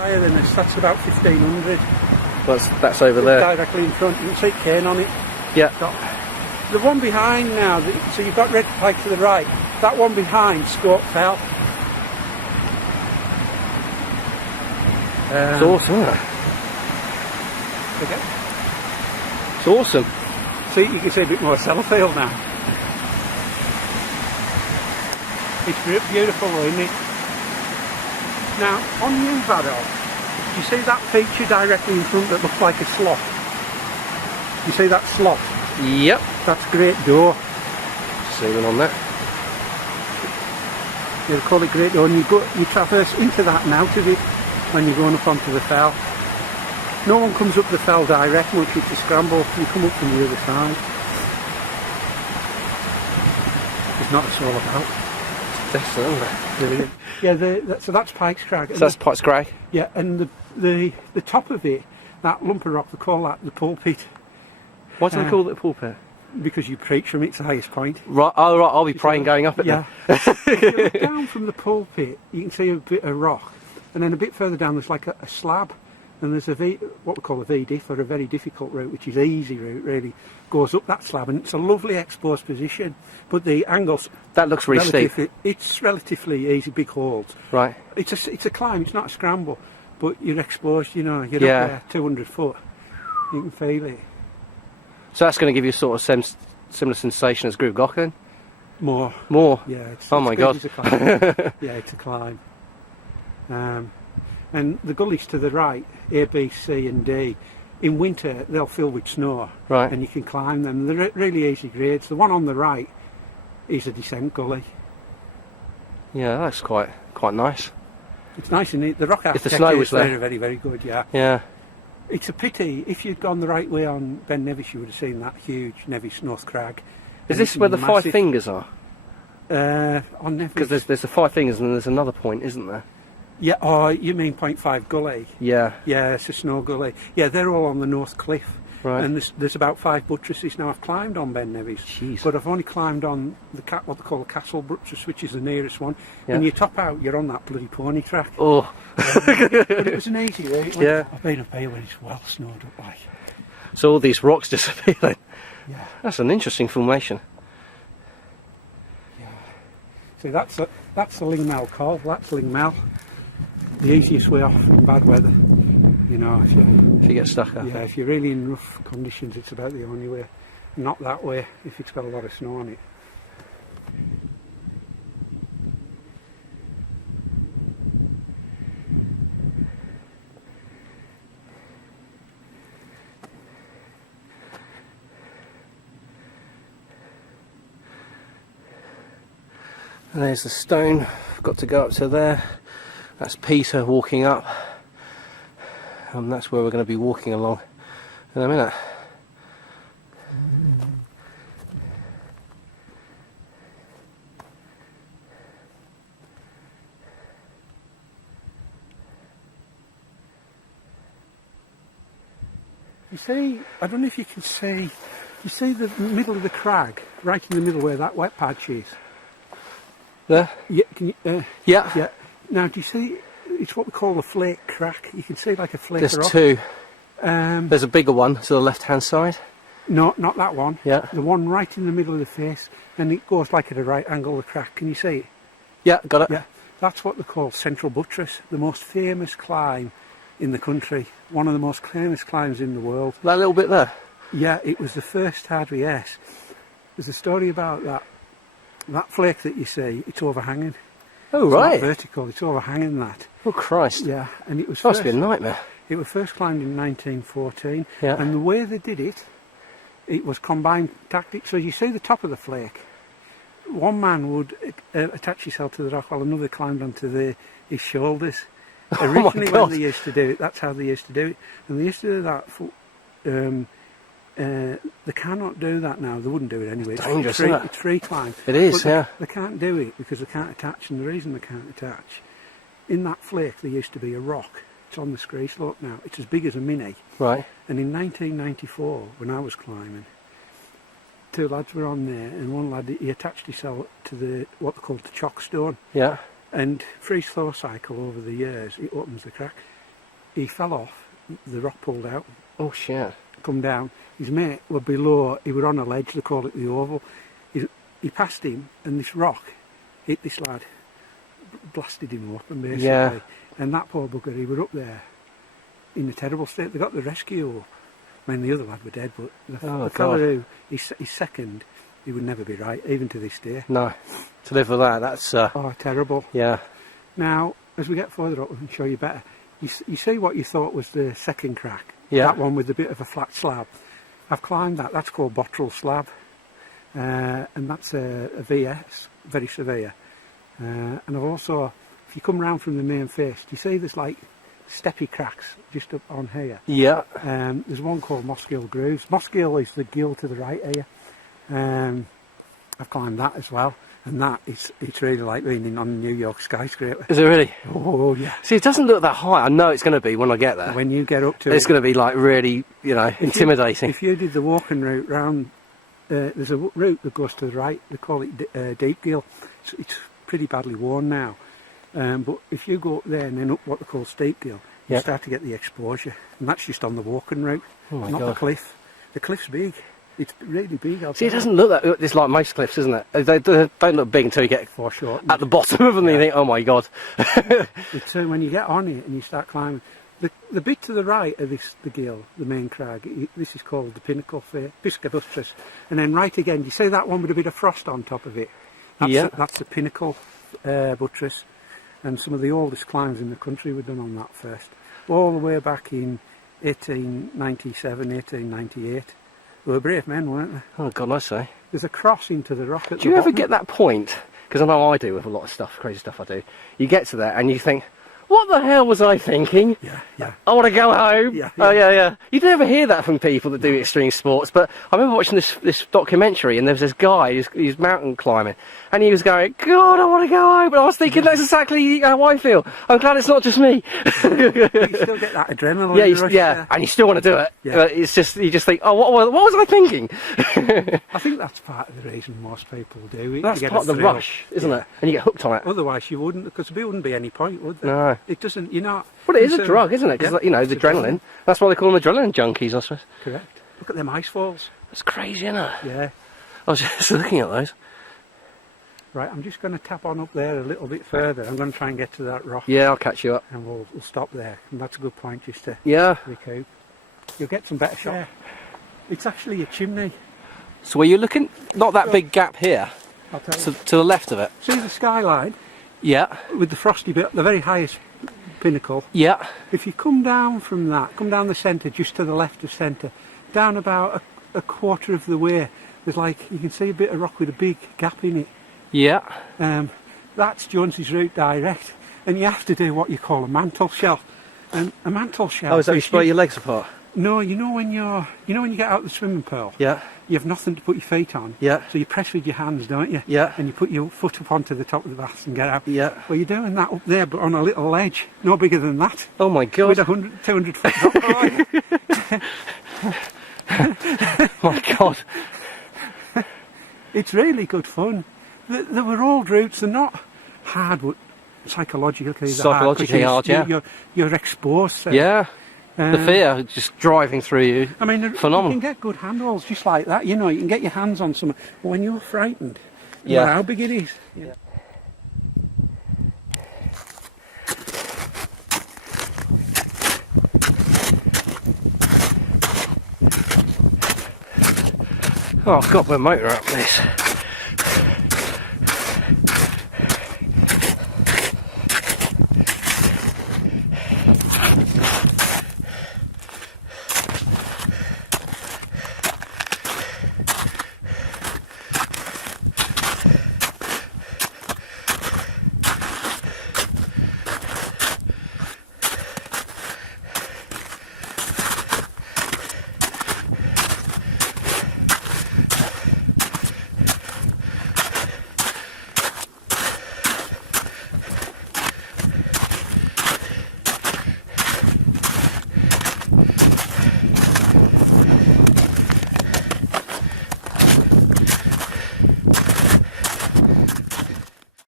higher than this. That's about 1500. That's over there. Directly in front. You can see cane on it. Yeah. The one behind now, so you've got red pike to the right. That one behind, scafell. It's awesome, isn't it? Okay. It's awesome. See, you can see a bit more Sellafield now. It's beautiful, isn't it? Now, on you, Vado, you see that feature directly in front that looks like a slot? You see that slot? Yep. That's Great Door. Zooming on that. They'll call it Great Door, and you traverse into that and out of it when you're going up onto the fell. No one comes up the fell direct much, it's a scramble. You come up from the other side. It's not it's all about. It's excellent, isn't it? Yeah, so that's Pike's Crag. So that's Pike's Crag? Yeah, and the top of it, that lump of rock, they call that the pulpit. Why do they call it the pulpit? Because you preach from its highest point. Right, oh right, I'll be praying going up it then. If you look down from the pulpit, you can see a bit of rock, and then a bit further down there's like a slab, and there's what we call a V-diff, or a very difficult route, which is an easy route really, goes up that slab, and it's a lovely exposed position, but the angles... That looks really steep. It's relatively easy, big holes. Right. It's a climb, it's not a scramble, but you're exposed, you know, you're up there 200 foot, you can feel it. So that's going to give you a sort of similar sensation as Grŵp Goch then? More. More? Yeah. Oh my God. Yeah, it's a climb. And the gullies to the right, A, B, C and D, in winter they'll fill with snow. Right. And you can climb them. They're really easy grades. The one on the right is a descent gully. Yeah, that's quite nice. It's nice, and the rock architecture if the snow was is there. very, very, very good, yeah. Yeah. It's a pity, if you'd gone the right way on Ben Nevis, you would have seen that huge Nevis North Crag. Is this where the Five Fingers are? On Nevis. Because there's the Five Fingers and then there's another point, isn't there? Yeah, oh, you mean Point 5 Gully? Yeah. Yeah, it's a snow gully. Yeah, they're all on the North Cliff. Right. And there's about 5 buttresses now. I've climbed on Ben Nevis. Jeez. But I've only climbed on what they call the Castle Buttress, which is the nearest one. Yeah. And you top out, you're on that bloody pony track. Oh. But it was an easy way. Yeah. I've been up here when it's well snowed up like. So all these rocks disappear then? Yeah. That's an interesting formation. Yeah. See, that's the Lingmel Cove. That's Lingmel. The easiest way off in bad weather. You know, if you get stuck up. Yeah, if you're really in rough conditions, it's about the only way. Not that way if it's got a lot of snow on it. And there's the stone. I've got to go up to there. That's Peter walking up. And that's where we're going to be walking along in a minute. You see, I don't know if you can see, you see the middle of the crag, right in the middle where that wet patch is? There? Yeah, can you, yeah. Yeah. Now, do you see, it's what we call the flake crack. You can see like a flake There's rock. two. There's a bigger one to the left hand side. No, not that one. Yeah. The one right in the middle of the face, and it goes like at a right angle, the crack. Can you see it? Yeah, got it. Yeah. That's what they call Central Buttress, the most famous climb in the country. One of the most famous climbs in the world. That little bit there? Yeah, it was the first RVS. There's a story about that. That flake that you see, it's overhanging. Oh, it's right. Not vertical, it's overhanging that. Oh, Christ. Yeah, and it was must be a nightmare. It was first climbed in 1914, yeah. And the way they did it, it was combined tactics. So you see the top of the flake, one man would attach himself to the rock while another climbed onto his shoulders. Originally when they used to do it, that's how they used to do it. And they used to do that for, they cannot do that now, they wouldn't do it anyway. It's dangerous, isn't it? It's free climb. It is, but yeah. They can't do it because they can't attach, and the reason they can't attach, in that flake there used to be a rock. It's on the scree slope now. It's as big as a mini. Right. And in 1994, when I was climbing, 2 lads were on there, and one lad, he attached himself to what they call the chock stone. Yeah. And for his thaw cycle over the years, it opens the crack. he fell off, the rock pulled out, Oh shit. come down. His mate were below, he were on a ledge, they call it the oval. He passed him, and this rock hit this lad, blasted him open basically. Yeah. And that poor bugger, he were up there in a terrible state. They got the rescue up. I mean, the other lad were dead, but the fella who, his second, he would never be right, even to this day. No. To live with that, that's... Oh, terrible. Yeah. Now, as we get further up, we can show you better. You see what you thought was the second crack? Yeah. That one with a bit of a flat slab. I've climbed that. That's called bottrel slab. And that's a VS, very severe. And I've also, if you come round from the main face, do you see there's like steppy cracks just up on here? Yeah. There's one called Mossgill Grooves. Mossgill is the gill to the right here. I've climbed that as well. And that, it's really like being on a New York skyscraper. Is it really? Oh, yeah. See, it doesn't look that high. I know it's going to be when I get there. When you get up to It's going to be like really, you know, intimidating. If you did the walking route round, there's a route that goes to the right, they call it Deep Gill. It's pretty badly worn now. But if you go up there and then up what they call Steep Gill, you start to get the exposure. And that's just on the walking route, not the cliff. The cliff's big. It's really big. See, it doesn't look that. It's like most cliffs, isn't it? They don't look big until you get for sure at the bottom of them. And you think, oh my god. But when you get on it and you start climbing, the bit to the right of the gill, the main crag, this is called the pinnacle Pisca buttress. And then right again, you see that one with a bit of frost on top of it? That's the pinnacle buttress. And some of the oldest climbs in the country were done on that first. All the way back in 1897, 1898. They were brave men, weren't they? Oh god, I say. There's a cross into the rock at the bottom. Do you ever get that point? Because I know I do with a lot of stuff, crazy stuff I do. You get to there and you think, what the hell was I thinking? Yeah. I want to go home. Yeah. Oh yeah. You never hear that from people that do extreme sports. But I remember watching this documentary, and there was this guy who's mountain climbing, and he was going, God, I want to go home. And I was thinking, that's exactly how I feel. I'm glad it's not just me. You still get that adrenaline rush. Yeah, and you still want to do it. Yeah. But it's just, you just think, oh, what was I thinking? I think that's part of the reason most people do it. That's part of the rush, isn't it? And you get hooked on it. Otherwise you wouldn't, because there wouldn't be any point, would there? No. It doesn't, you're not... Well, it is a drug, isn't it? Because, you know, the adrenaline. That's why they call them adrenaline junkies, I suppose. Correct. Look at them ice falls. That's crazy, isn't it? Yeah. I was just looking at those. Right, I'm just going to tap on up there a little bit further. I'm going to try and get to that rock. Yeah, I'll catch you up. And we'll stop there. And that's a good point just to recoup. You'll get some better shots. It's actually a chimney. So were you looking, not that big gap here, I'll tell you. to the left of it? See the skyline? Yeah. With the frosty bit, the very highest pinnacle. Yeah. If you come down from that, come down the centre, just to the left of centre, down about a quarter of the way, there's like, you can see a bit of rock with a big gap in it. Yeah. That's Jones's route direct, and you have to do what you call a mantle shell. And a mantle shell. Oh, is that you spread your legs apart? No, you know when you get out of the swimming pool. Yeah. You have nothing to put your feet on. Yeah. So you press with your hands, don't you? Yeah. And you put your foot up onto the top of the bath and get out. Yeah. Well, you're doing that up there, but on a little ledge, no bigger than that. Oh my god. With 100, 200 foot drop. My god. It's really good fun. They were old routes. They're not hard, but psychologically hard, yeah. You're exposed. So. Yeah. The fear just driving through you. I mean, phenomenal. You can get good handholds just like that. You know, you can get your hands on something. But when you're frightened, you yeah. know how big it is. Yeah. Oh, I've got my motor up this.